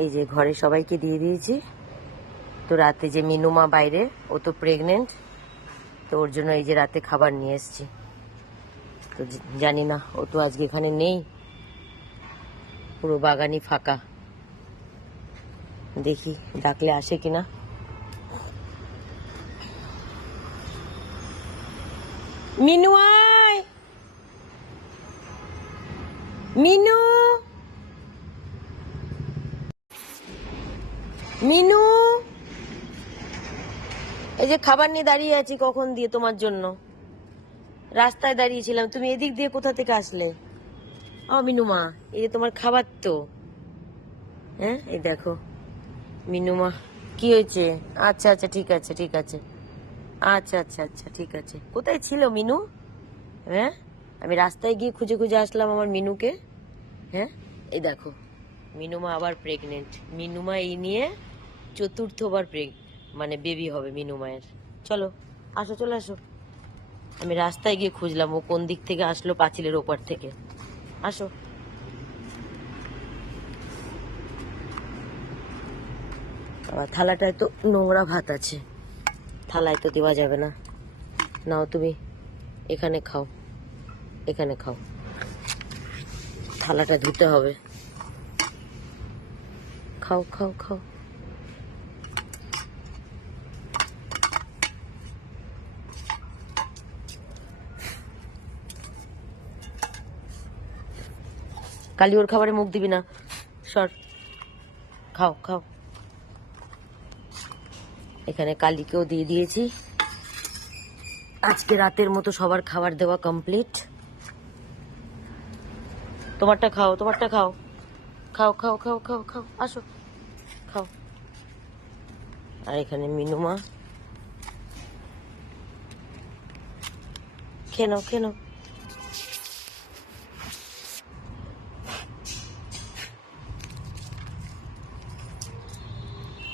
এই যে ঘরে সবাইকে দিয়ে দিয়েছি। তো রাতে যে মিনুমা বাইরে, ও তো প্রেগনেন্ট, তো ওর জন্য এই যে রাতে খাবার নিয়ে এসেছি। তো জানি না, ও তো আজকে এখানে নেই, পুরো বাগানই ফাঁকা। দেখি ডাকলে আসে কিনা। মিনু আয়, মিনু, মিনু, এই যে খাবার নিয়ে দাঁড়িয়ে আছি কখন দিয়ে তোমার জন্য। রাস্তায় দাঁড়িয়েছিলাম, তুমি এদিক দিয়ে কোথা থেকে আসলে? মিনুমা, এই যে তোমার খাবার তো। হ্যাঁ, এই দেখো মিনুমা। কি হয়েছে? আচ্ছা আচ্ছা, ঠিক আছে ঠিক আছে, আচ্ছা আচ্ছা আচ্ছা ঠিক আছে। কোথায় ছিল মিনু? হ্যাঁ, আমি রাস্তায় গিয়ে খুঁজে খুঁজে আসলাম আমার মিনুকে। হ্যাঁ, এই দেখো মিনুমা আবার প্রেগনেন্ট। মিনুমা এই নিয়ে চতুর্থবার মানে বেবি হবে মিনুমায়ের। চলো আসো, চলে আসো। আমি রাস্তায় গিয়ে খুঁজলাম ও কোন দিক থেকে আসলো, পাঁচিলের ওপার থেকে। আসো। আবার থালাটায় তো নোংরা ভাত আছে, থালায় তো দেওয়া যাবে না। নাও তুমি এখানে খাও, এখানে খাও। থালাটা ধুতে হবে। খাও খাও খাও। কালি ওর খাবারে মুখ দিবি না, সর। খাও খাও। এখানে কালিকেও দিয়ে দিয়েছি। আজকে রাতের মতো সবার খাবার দেওয়া কমপ্লিট। তোমারটা খাও, তোমারটা খাও, খাও খাও খাও খাও খাও, আসো খাও। আর এখানে মিনুমা, খেয়ে নাও খেয়ে নাও।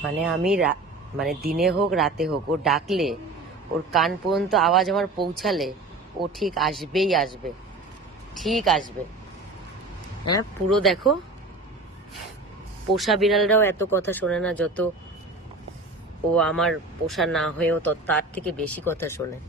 মানে আমি মানে দিনে হোক রাতে হোক, ও ডাকলে, ওর কান পর্যন্ত আওয়াজ আমার পৌঁছালে, ও ঠিক আসবেই আসবে, ঠিক আসবে। হ্যাঁ, পুরো দেখো, পোষা বিড়ালরাও এত কথা শোনে না যত ও আমার পোষা না হয়েও তো তার থেকে বেশি কথা শোনে।